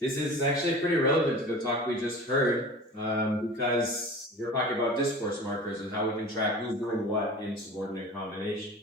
This is actually pretty relevant to the talk we just heard because you're talking about discourse markers and how we can track who's doing what in subordinate combinations.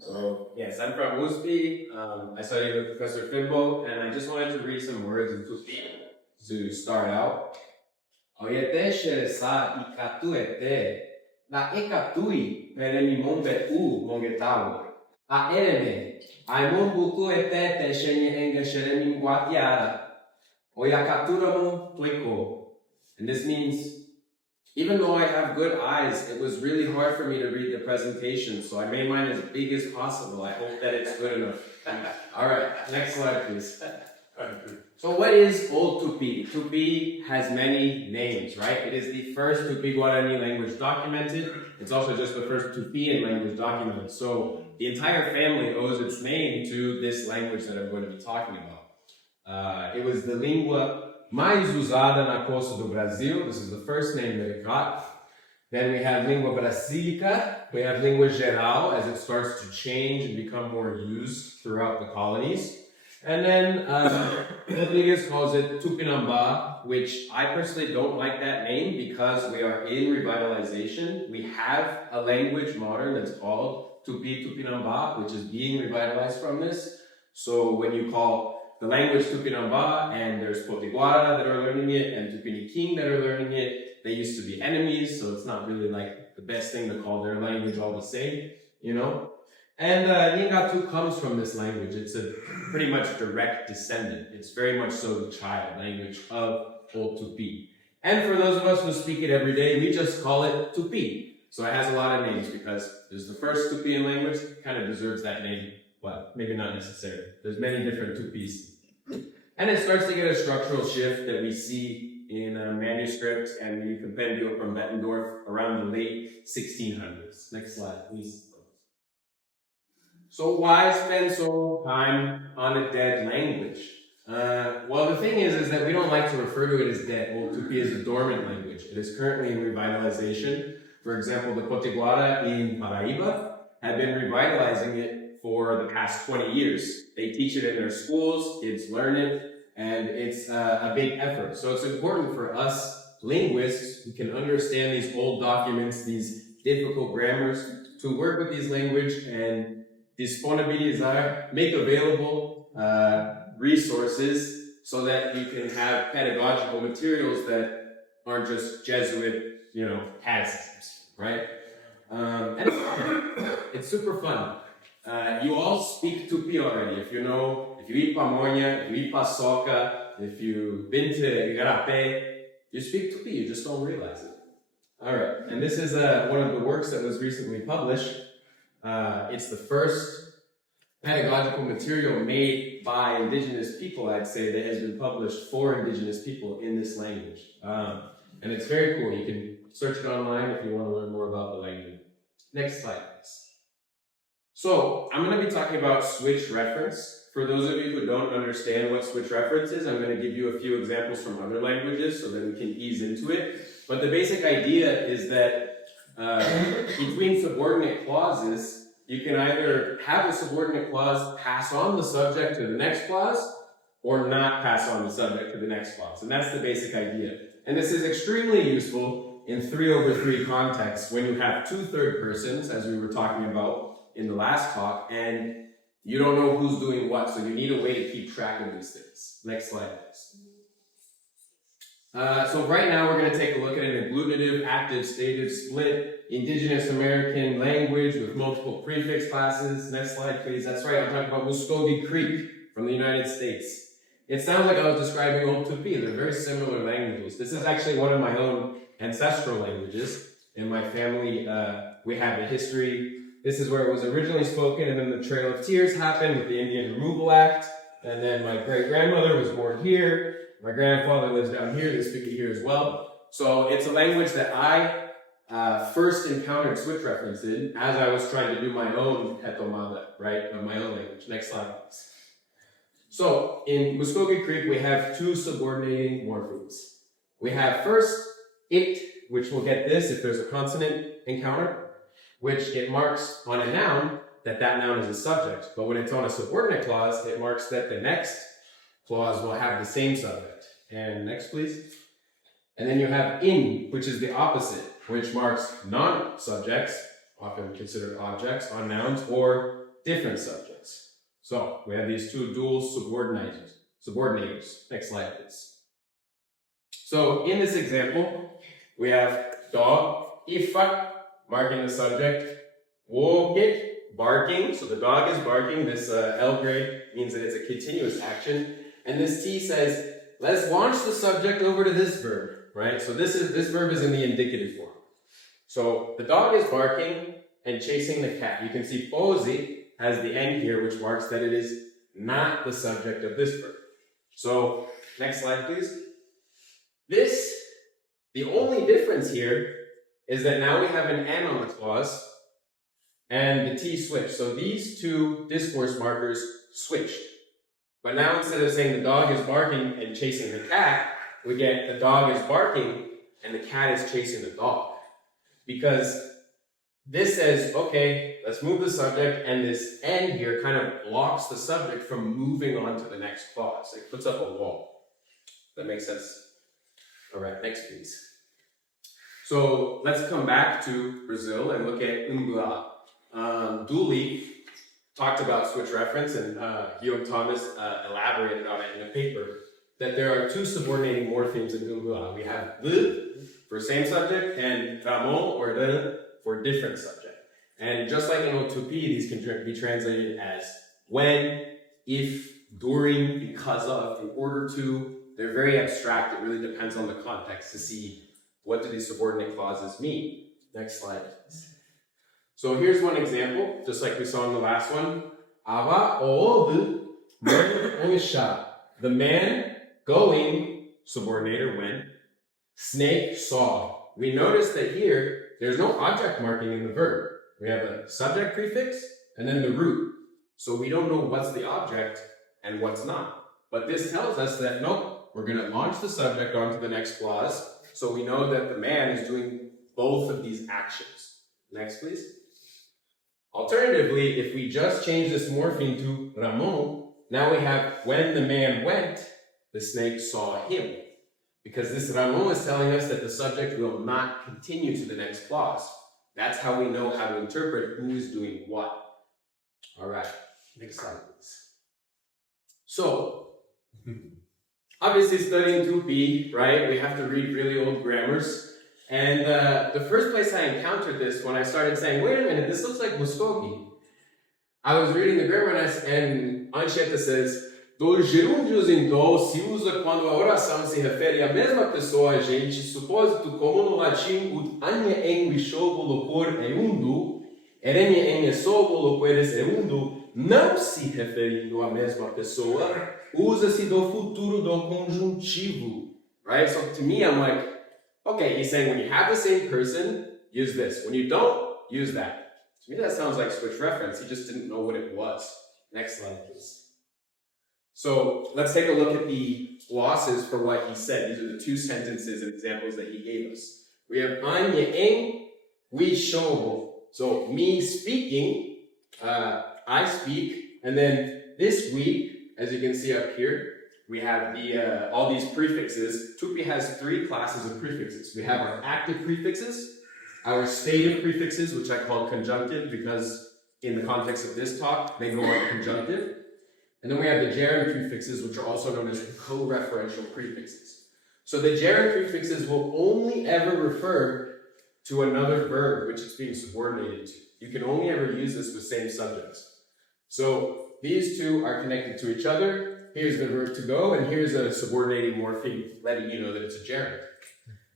So yes, I'm from USP. I studied with Professor Fimbo, and I just wanted to read some words in Tupi to start out. Oyete sheresa ikatuete na ekatui peremimombe u mongetawo. A ereme, aimon buku ete te shenye enga sheremim guatiara. Oyakaturamu tuiko. And this means, even though I have good eyes, it was really hard for me to read the presentation, so I made mine as big as possible. I hope that it's good enough. All right, next slide, please. So what is Old Tupi? Tupi has many names, right? It is the first Tupi Guarani language documented. It's also just the first Tupian language documented. So the entire family owes its name to this language that I'm going to be talking about. It was the língua mais usada na costa do Brasil. This is the first name that it got. Then we have língua brasílica. We have língua geral as it starts to change and become more used throughout the colonies. And then Rodriguez calls it Tupinamba, which I personally don't like that name because we are in revitalization. We have a language modern that's called Tupi Tupinamba, which is being revitalized from this. So when you call the language Tupinamba, and there's Potiguara that are learning it, and Tupiniquim that are learning it, they used to be enemies, so it's not really like the best thing to call their language all the same, you know? And Lingatu comes from this language. It's a pretty much direct descendant. It's very much so the child language of Old Tupi. And for those of us who speak it every day, we just call it Tupi. So it has a lot of names because there's the first Tupian language, kind of deserves that name. Well, maybe not necessarily. There's many different Tupis. And it starts to get a structural shift that we see in manuscripts and the compendio from Bettendorf around the late 1600s. Next slide, please. So why spend so time on a dead language? Well, the thing is that we don't like to refer to it as dead. Old Tupi is a dormant language. It is currently in revitalization. For example, the Potiguara in Paraíba have been revitalizing it for the past 20 years. They teach it in their schools, kids learn it, and it's a big effort. So it's important for us linguists who can understand these old documents, these difficult grammars, to work with these language and disponibilizar, make available resources so that you can have pedagogical materials that aren't just Jesuit, catechisms, right? And it's super fun. You all speak Tupi already. If you eat pamonha, if you eat paçoca, if you've been to Igarapé, you speak Tupi, you just don't realize it. All right, and this is one of the works that was recently published. It's the first pedagogical material made by indigenous people, I'd say, that has been published for indigenous people in this language. And it's very cool. You can search it online if you want to learn more about the language. Next slide, please. So I'm going to be talking about switch reference. For those of you who don't understand what switch reference is, I'm going to give you a few examples from other languages so that we can ease into it. But the basic idea is that between subordinate clauses, you can either have a subordinate clause pass on the subject to the next clause or not pass on the subject to the next clause. And that's the basic idea. And this is extremely useful in 3/3 contexts when you have two third persons, as we were talking about in the last talk, and you don't know who's doing what, so you need a way to keep track of these things. Next slide, please. So right now we're going to take a look at an agglutinative, active, stative, split, indigenous American language with multiple prefix classes. Next slide, please. That's right, I'm talking about Muscogee Creek from the United States. It sounds like I was describing Old Tupi. They're very similar languages. This is actually one of my own ancestral languages. In my family, we have a history. This is where it was originally spoken, and then the Trail of Tears happened with the Indian Removal Act. And then my great-grandmother was born here. My grandfather lives down here. They speak it here as well. So it's a language that I first encountered switch reference in as I was trying to do my own hetomada, right, of my own language. Next slide, please. So in Muscogee Creek, we have two subordinating morphemes. We have first it, which will get this if there's a consonant encounter, which it marks on a noun that that noun is a subject. But when it's on a subordinate clause, it marks that the next clause will have the same subject. And next, please. And then you have in, which is the opposite, which marks non-subjects, often considered objects, on nouns, or different subjects. So we have these two dual subordinators. Next slide, please. So in this example, we have dog, ifak, marking the subject, wokit, barking, so the dog is barking. This L grade means that it's a continuous action. And this T says, let's launch the subject over to this verb, right? So this verb is in the indicative form. So the dog is barking and chasing the cat. You can see posi has the N here, which marks that it is not the subject of this verb. So next slide, please. The only difference here is that now we have an N on the clause and the T switched. So these two discourse markers switched. But now instead of saying the dog is barking and chasing the cat, we get the dog is barking and the cat is chasing the dog. Because this says, okay, let's move the subject, and this N here kind of blocks the subject from moving on to the next clause. It puts up a wall. That makes sense? All right, next please. So let's come back to Brazil and look at umbua. Dooley talked about switch reference, and Guillaume Thomas elaborated on it in a paper, that there are two subordinating morphemes in umbua. We have the for same subject and ramon or the for different subject. And just like in Tupi, these can be translated as when, if, during, because of, in order to. They're very abstract. It really depends on the context to see what do these subordinate clauses mean. Next slide, please. So here's one example, just like we saw in the last one. Ava old oisha. The man going, subordinator when, snake saw. We notice that here, there's no object marking in the verb. We have a subject prefix and then the root. So we don't know what's the object and what's not. But this tells us that, nope, we're going to launch the subject onto the next clause. So we know that the man is doing both of these actions. Next, please. Alternatively, if we just change this morpheme to Ramon, now we have when the man went, the snake saw him. Because this Ramon is telling us that the subject will not continue to the next clause. That's how we know how to interpret who is doing what. All right, next slide, please. So, obviously studying Tupi, right, we have to read really old grammars. And the first place I encountered this, when I started saying, wait a minute, this looks like Muskogi. I was reading the grammar and Anchieta says, dos gerúndios em dó se usa quando a oração se refere à mesma pessoa, agente, supósito como no latim o anye en wishogo locor eundo, erenye en esogo loqueres eundo, não se referindo à mesma pessoa, usa-se do futuro do conjuntivo. Right? So to me, I'm like, okay, he's saying when you have the same person, use this. When you don't, use that. To me, that sounds like switch reference. He just didn't know what it was. Next slide, please. So let's take a look at the glosses for what he said. These are the two sentences and examples that he gave us. We have anye en we shobo. So me speaking, I speak, and then this week, as you can see up here, we have the all these prefixes. Tupi has three classes of prefixes. We have our active prefixes, our stative prefixes, which I call conjunctive because in the context of this talk, they go on conjunctive. And then we have the gerund prefixes, which are also known as co-referential prefixes. So the gerund prefixes will only ever refer to another verb which it's being subordinated to. You can only ever use this with same subjects. So these two are connected to each other. Here's the verb to go, and here's a subordinating morpheme letting you know that it's a gerund.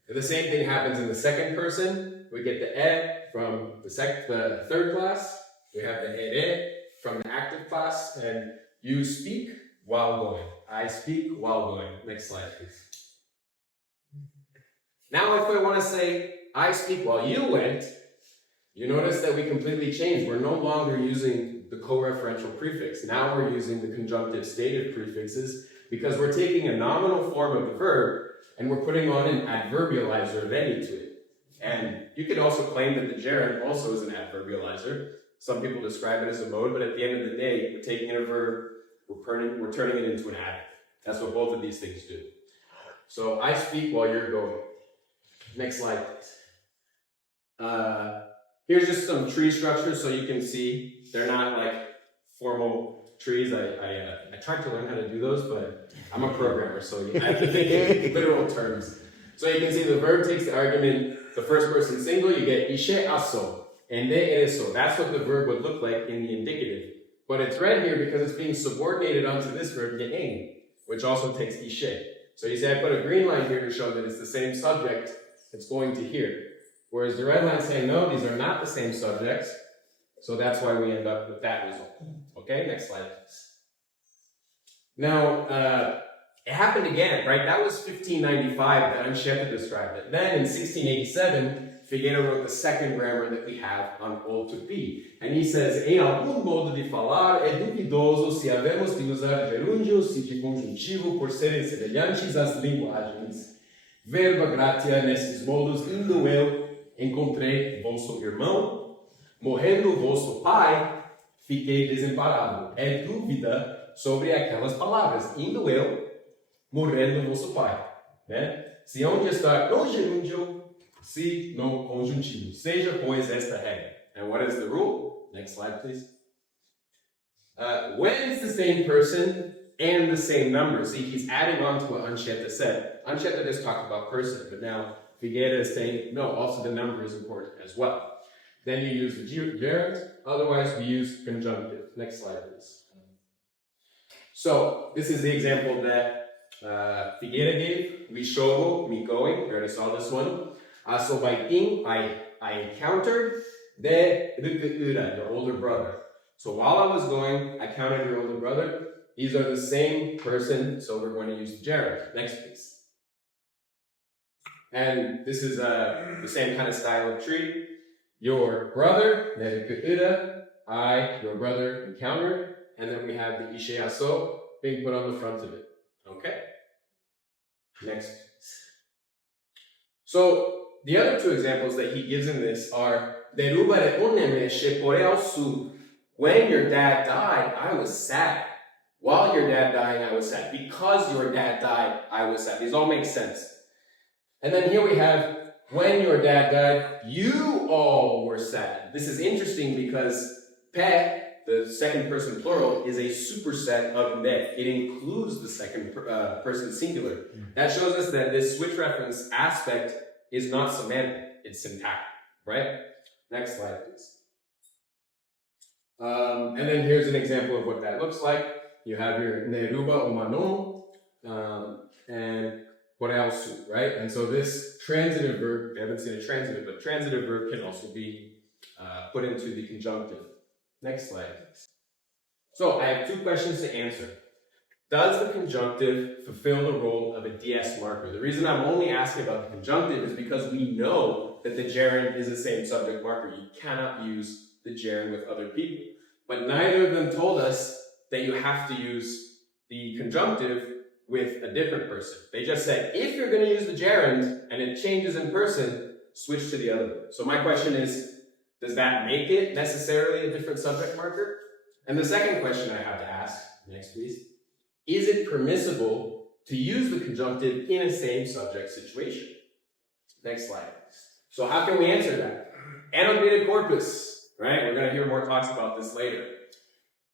And the same thing happens in the second person. We get the e from the third class. We have the ere from the active class, and you speak while going. I speak while going. Next slide, please. Now, if I want to say, I speak while you went, you notice that we completely changed. We're no longer using the co-referential prefix. Now we're using the conjunctive stative prefixes because we're taking a nominal form of the verb and we're putting on an adverbializer of any to it. And you could also claim that the gerund also is an adverbializer. Some people describe it as a mode, but at the end of the day, we're taking a verb, we're turning it into an adjective. That's what both of these things do. So I speak while you're going. Next slide, please. Here's just some tree structures so you can see they're not like formal trees. I tried to learn how to do those, but I'm a programmer, so I have to think in literal terms. So you can see the verb takes the argument, the first person single, you get ishe aso, ende ereso. That's what the verb would look like in the indicative. But it's red here because it's being subordinated onto this verb, ge'en, which also takes ishe. So you say I put a green line here to show that it's the same subject, it's going to here. Whereas the red line is saying, no, these are not the same subjects. So that's why we end up with that result. Okay, next slide, please. Now, it happened again, right? That was 1595 that Anchieta described it. Then in 1687, Figueira wrote the second grammar that we have on Old Tupi. And he says, em algum modo de falar, é duvidoso se havemos de usar gerúndios e de conjuntivo por serem semelhantes às linguagens. Verba gratia nesses modos, indo eu, encontrei vosso irmão, morrendo vosso pai, fiquei desamparado. É dúvida sobre aquelas palavras. Indo eu, morrendo vosso pai. Né? Se onde está no gerúndio, se no conjuntivo. Seja, pois, esta regra. And what is the rule? Next slide, please. When it's the same person and the same number, see, he's adding on to what Anchieta said. Anchieta just talked about person, but now Figueira is saying, no, also the number is important as well. Then you use the gerund, otherwise we use conjunctive. Next slide, please. So, this is the example that Figueira gave. We show me going, we already saw this one. So by thing, I encountered the Rukuura, your older brother. So while I was going, I counted your older brother. These are the same person, so we're going to use the gerund. Next, please. And this is the same kind of style of tree. Your brother, your brother encountered, and then we have the ishe aso being put on the front of it. Okay? Next. So the other two examples that he gives in this are derubare oneme shepore su. When your dad died, I was sad. While your dad died, I was sad. Because your dad died, I was sad. These all make sense. And then here we have, when your dad died, you all were sad. This is interesting because pe, the second person plural, is a superset of ne. It includes the second person singular. That shows us that this switch reference aspect is not semantic, it's syntactic, right? Next slide, please. And then here's an example of what that looks like. You have your neruba umano and Koreaosu, right? And so this transitive verb, we haven't seen a transitive, but transitive verb can also be put into the conjunctive. Next slide, please. So I have two questions to answer. Does the conjunctive fulfill the role of a DS marker? The reason I'm only asking about the conjunctive is because we know that the gerund is the same subject marker. You cannot use the gerund with other people. But neither of them told us that you have to use the conjunctive with a different person. They just said, if you're going to use the gerund and it changes in person, switch to the other one. So my question is, does that make it necessarily a different subject marker? And the second question I have to ask, next please, is it permissible to use the conjunctive in a same subject situation? Next slide. So how can we answer that? Annotated corpus, right? We're going to hear more talks about this later.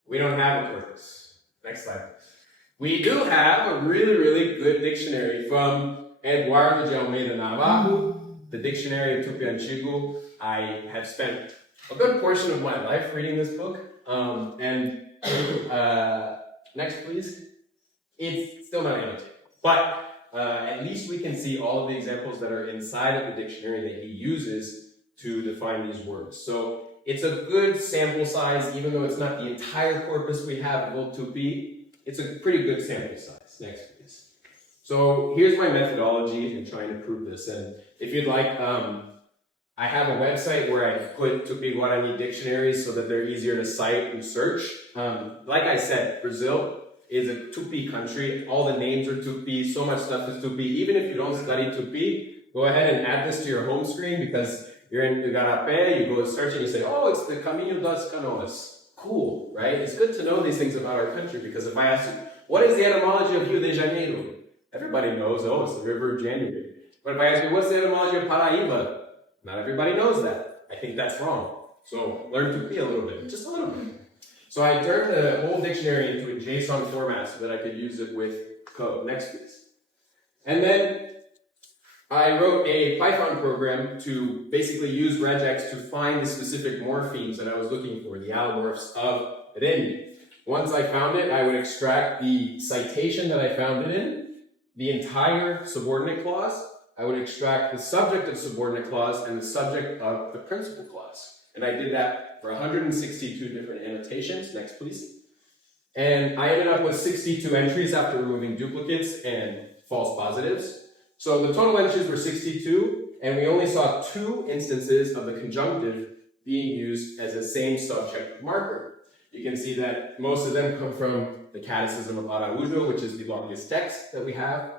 We don't have a corpus. Next slide. We do have a really, really good dictionary from Eduardo de Almeida Navarro, the Dictionary of Tupi Antigo. I have spent a good portion of my life reading this book. Next, please. It's still not annotated, but at least we can see all of the examples that are inside of the dictionary that he uses to define these words. So it's a good sample size, even though it's not the entire corpus we have of Old Tupi. It's a pretty good sample size. Next, please. So here's my methodology in trying to prove this. And if you'd like, I have a website where I put Tupi Guarani dictionaries so that they're easier to cite and search. Like I said, Brazil is a Tupi country. All the names are Tupi. So much stuff is Tupi. Even if you don't study Tupi, go ahead and add this to your home screen because you're in Igarapé, you go search and you say, oh, it's the Camino das Canoas. Cool, right? It's good to know these things about our country, because if I ask you, what is the etymology of Rio de Janeiro? Everybody knows, oh, it's the River of January. But if I ask you, what's the etymology of Paraíba? Not everybody knows that. I think that's wrong. So learn Tupi a little bit, just a little bit. So I turned the whole dictionary into a JSON format so that I could use it with code. Next, please. And then I wrote a Python program to basically use regex to find the specific morphemes that I was looking for, the allomorphs of Remi. Once I found it, I would extract the citation that I found it in, the entire subordinate clause. I would extract the subject of subordinate clause and the subject of the principal clause. And I did that for 162 different annotations. Next, please. And I ended up with 62 entries after removing duplicates and false positives. So the total entries were 62, and we only saw 2 instances of the conjunctive being used as a same subject marker. You can see that most of them come from the Catechism of Araujo, which is the longest text that we have,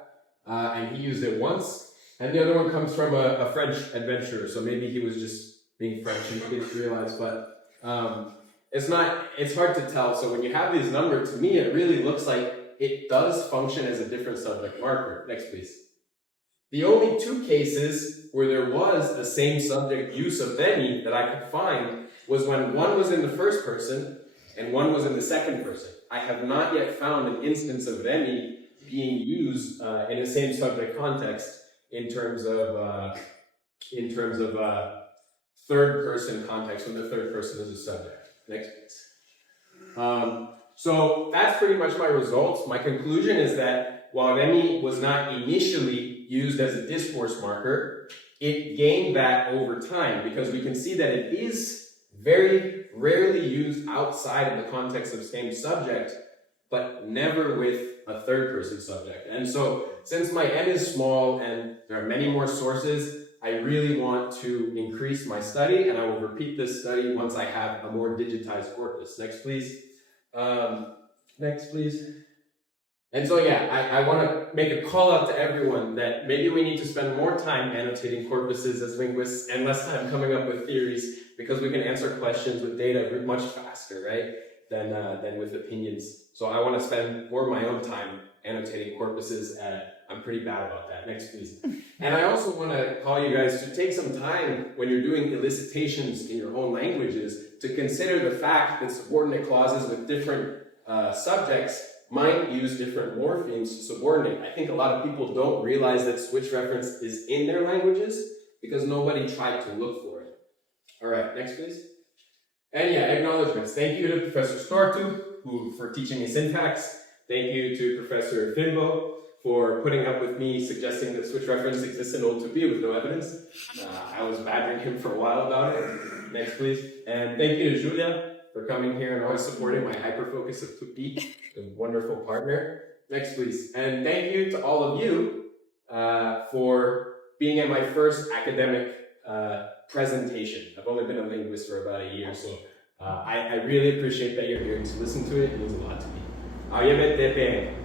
and he used it once. And the other one comes from a French adventurer, so maybe he was just being French and he didn't realize, but it's hard to tell. So when you have these numbers, to me, it really looks like it does function as a different subject marker. Next, please. The only 2 cases where there was a same subject use of Remi that I could find was when one was in the first person and one was in the second person. I have not yet found an instance of Remi being used in a same subject context in terms of third person context when the third person is a subject. Next, please. So that's pretty much my results. My conclusion is that while Remi was not initially used as a discourse marker, it gained that over time, because we can see that it is very rarely used outside of the context of same subject, but never with a third person subject. And so since my N is small and there are many more sources, I really want to increase my study, and I will repeat this study once I have a more digitized corpus. Next, please. Next, please. And so, yeah, I want to make a call out to everyone that maybe we need to spend more time annotating corpuses as linguists and less time coming up with theories, because we can answer questions with data much faster, right, than with opinions. So I want to spend more of my own time annotating corpuses. I'm pretty bad about that. Next, please. And I also want to call you guys to take some time when you're doing elicitations in your own languages to consider the fact that subordinate clauses with different subjects might use different morphemes to subordinate. I think a lot of people don't realize that switch reference is in their languages because nobody tried to look for it. All right, next please. And yeah, acknowledgements. Thank you to Professor Stortu for teaching me syntax. Thank you to Professor Fimbo for putting up with me suggesting that switch reference exists in Old Tupi with no evidence. I was badgering him for a while about it. Next please. And thank you to Julia for coming here and always supporting my hyperfocus of Tupi, a wonderful partner. Next, please. And thank you to all of you for being at my first academic presentation. I've only been a linguist for about a year, so I really appreciate that you're here to listen to it. It means a lot to me.